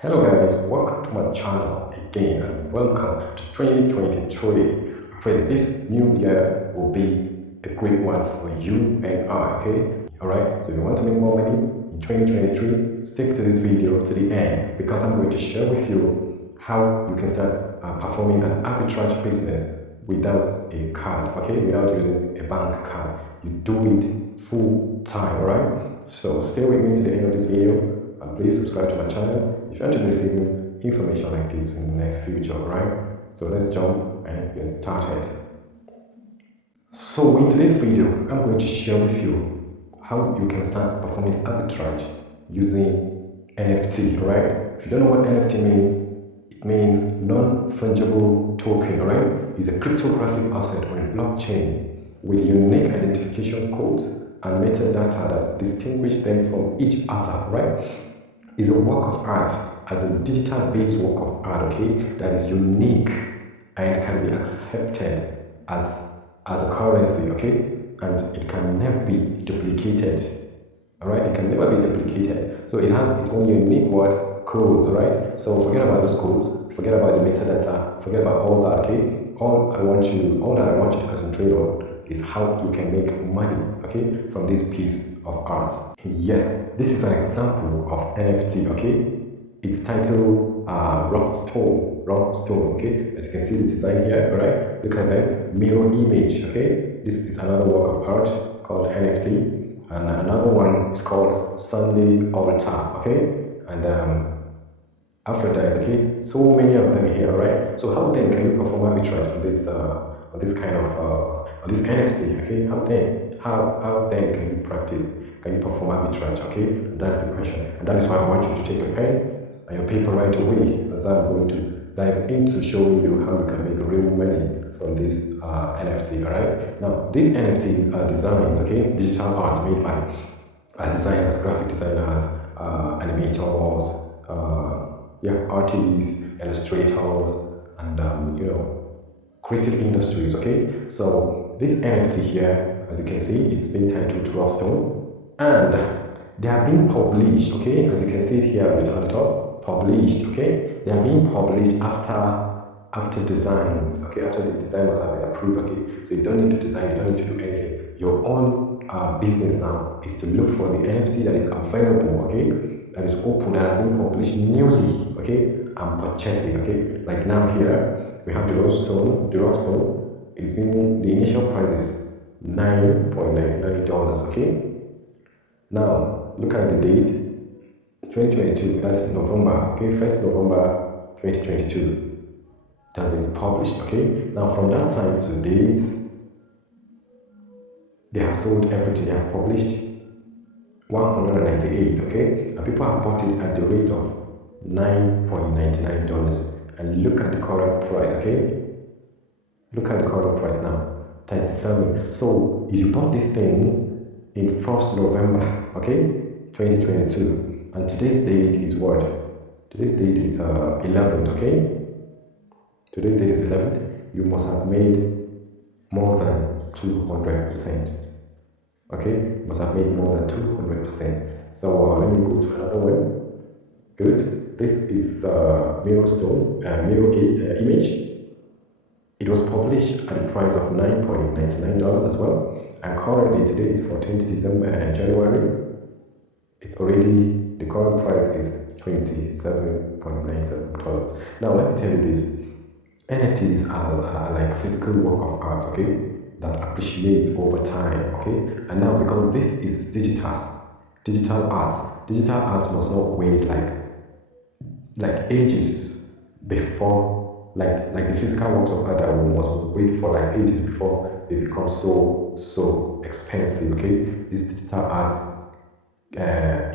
Hello guys, welcome to my channel again and welcome to 2023. I pray that this new year will be a great one for you and I, okay? Alright, so if you want to make more money in 2023, stick to this video to the end because I'm going to share with you how you can start performing an arbitrage business without a card, okay? Without using a bank card. You do it full time, alright? So stay with me to the end of this video. And please subscribe to my channel if you want to be receiving information like this in the next future, right? So let's jump and get started. So in today's video, I'm going to share with you how you can start performing arbitrage using NFT, right? If you don't know what NFT means, it means non-fungible token, right? It's a cryptographic asset on a blockchain with unique identification codes and metadata that distinguish them from each other, right? Is a work of art, as a digital-based work of art, okay, that is unique and can be accepted as a currency, okay, and it can never be duplicated. All right, it can never be duplicated. So it has its own unique word codes, right? So forget about those codes, forget about the metadata, forget about all that, okay? All that I want you to concentrate on is how you can make money, okay, from this piece of art. Yes, this is an example of NFT, okay? It's titled rough stone, okay? As you can see the design here, right? Look at that mirror image, okay? This is another work of art called NFT, and another one is called Sunday Altar, okay? And Aphrodite, okay? So many of them here, right? So how then can you perform arbitrage on this kind of on this NFT, okay? How then can you practice? Can you perform arbitrage, okay? That's the question, and that is why I want you to take your pen and your paper right away, as I'm going to dive into showing you how you can make real money from this NFT, all right? Now, these NFTs are designs, okay? Digital art made by designers, graphic designers, animators, artists, illustrators, and creative industries, okay? So this NFT here, as you can see, it's been titled Stone, and they are being published, okay? As you can see here on the top, published, okay? They are being published after designs, okay? After the design must have been approved, okay? So you don't need to design, you don't need to do anything. Your own business now is to look for the NFT that is available, okay? That is open, that has been published newly, okay? And purchase it, okay? Like now here, we have the rough stone. It's been, the initial price is $9.99, okay? Now, look at the date, 2022, that's November, okay? 1st November 2022, it has been published, okay? Now, from that time to date, they have sold everything. They have published 198, okay? And people have bought it at the rate of $9.99. And look at the current price, okay? Look at the current price now, 37. So if you bought this thing in 1st November, okay, 2022, and today's date is what? Today's date is 11th, okay? Today's date is 11th. You must have made more than 200%. Okay, you must have made more than 200%. So let me go to another one. Good. This is mirror image. It was published at the price of $9.99 as well, and currently today is 14th December and January. It's already, the current price is $27.97. Now let me tell you this: NFTs are like physical work of art, okay, that appreciates over time, okay. And now because this is digital art must not wait like ages before, like the physical works of art that we must wait for like ages before they become so expensive, okay. This digital art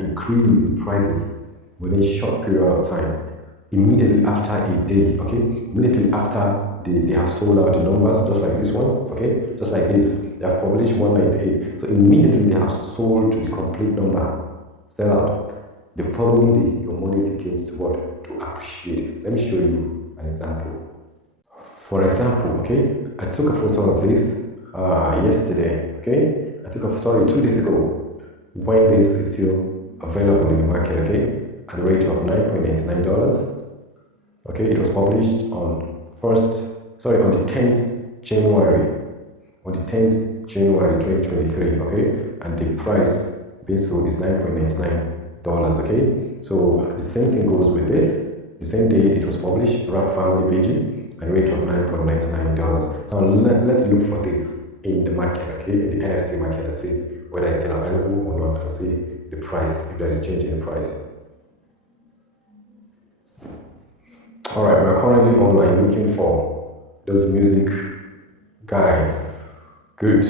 increase in prices within a short period of time, immediately after a day, okay. Immediately after they have sold out the numbers, just like this one, okay, just like this, they have published 198. So immediately they have sold to the complete number, sell out. The following day, your money begins to what? To appreciate. Let me show you an example. For example, okay, I took a photo of this yesterday, okay. I took a 2 days ago, when this is still available in the market, okay. at the rate of $9.89. Okay, it was published on on the 10th January, 2023. Okay, and the price being sold is $9.99. Okay, so the same thing goes with this. The same day it was published, Rap Family BG, at a rate of $9.99. Now let's look for this in the market, okay, in the NFT market, and see whether it's still available or not, and see the price, if there is change in the price. Alright, we're currently online looking for those music guys. Good.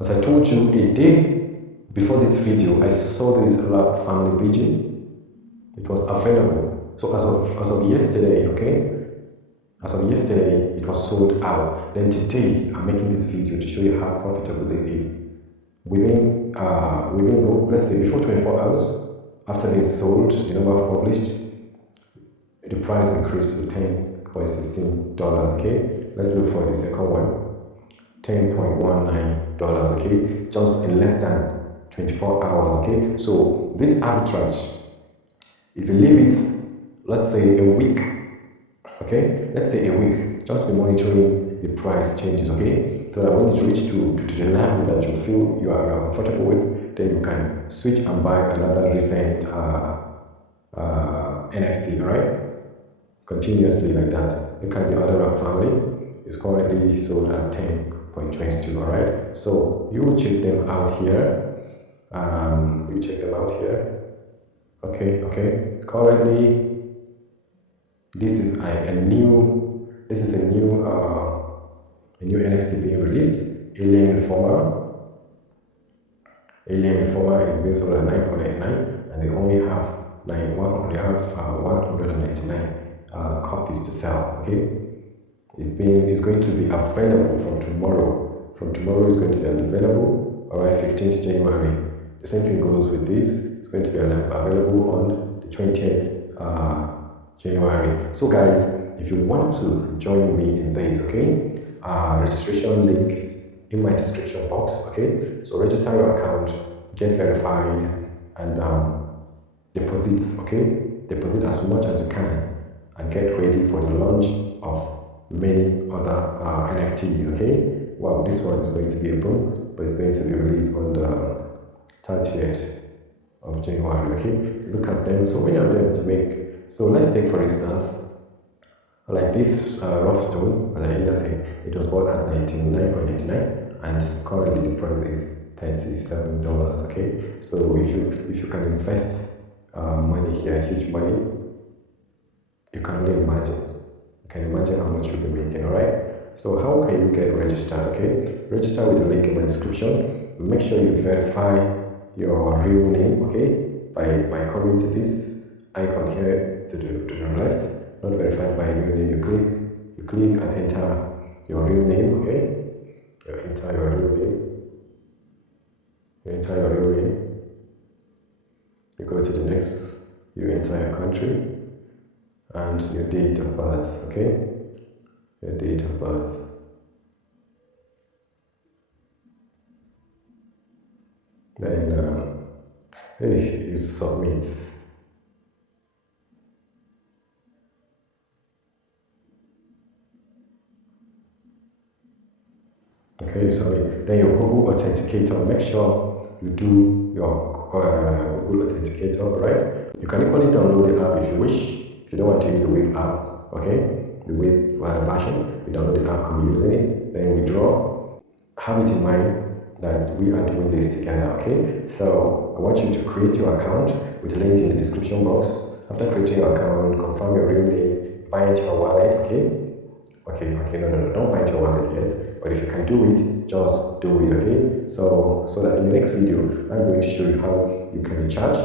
As I told you a day before this video, I saw this Rap Family BG. It was available. So as of yesterday, okay, as of yesterday, it was sold out. Then today, I'm making this video to show you how profitable this is. Within let's say before 24 hours after being sold, the number of published, the price increased to $10.16. Okay, let's look for the second one. $10.19. Okay, just in less than 24 hours. Okay, so this arbitrage, if you leave it, let's say a week, okay, let's say a week, just be monitoring the price changes, okay, so that when it reaches to the level that you feel you are comfortable with, then you can switch and buy another recent NFT, right? Continuously like that. Look at the other Rap family is currently sold at 10.22. All right, so you will check them out here. Okay, currently this is a new NFT being released. Alien Informer is being sold at $9.99, and they only have 199 copies to sell. Okay, it's going to be available from tomorrow. From tomorrow, it's going to be available. All right, 15th January. The same thing goes with this. It's going to be available on the 20th January. So guys, if you want to join me in this, okay, registration link is in my description box. Okay, so register your account, get verified, and deposit. Okay, deposit as much as you can, and get ready for the launch of many other NFTs. Okay, wow, this one is going to be a boom, but it's going to be released on the 30th of January. Okay, look at them. So many of them to make. So let's take for instance, like this rough stone, as I earlier said, it was bought at $99.99, and currently the price is $37. Okay, so if you can invest money here, huge money, you can only imagine. You can imagine how much you'll be making. All right. So how can you get registered? Okay, register with the link in my description. Make sure you verify your real name. Okay, by coming to this icon here to the left, not verified by real name. You click and enter your real name. Okay, you enter your real name. You go to the next. You enter your country and your date of birth. Okay, your date of birth. Then you submit. Okay, sorry. Then your Google Authenticator. Make sure you do your Google Authenticator, right? You can equally download the app if you wish. If you don't want to use the web app, okay, the web version, you download the app. I'm using it. Then withdraw. Have it in mind that we are doing this together. Okay, so I want you to create your account with the link in the description box. After creating your account, confirm your real name, bind your wallet. Okay, no, don't bind your wallet yet, but if you can do it, just do it. Okay, so that in the next video I'm going to show you how you can recharge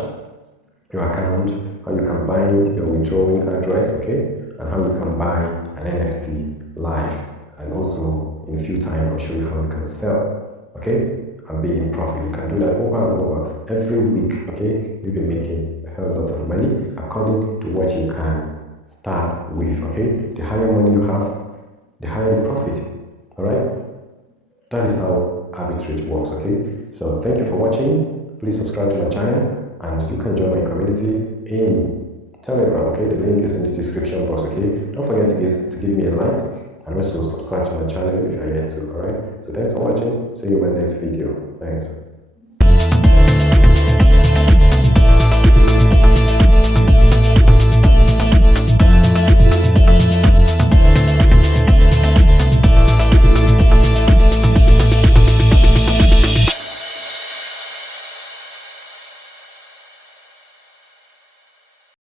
your account, how you can bind your withdrawing address, okay, and how you can buy an NFT live, and also in a few times I'll show you how you can sell, okay, and be in profit. You can do that over and over every week. Okay, you'll be making a hell lot of money according to what you can start with. Okay, the higher money you have, the higher the profit. All right, that is how arbitrage works. Okay, so thank you for watching. Please subscribe to my channel, and you can join my community in Telegram. Okay, the link is in the description box. Okay, don't forget to give me a like and also subscribe to my channel if you are yet to. Alright, so thanks for watching. See you in my next video. Thanks.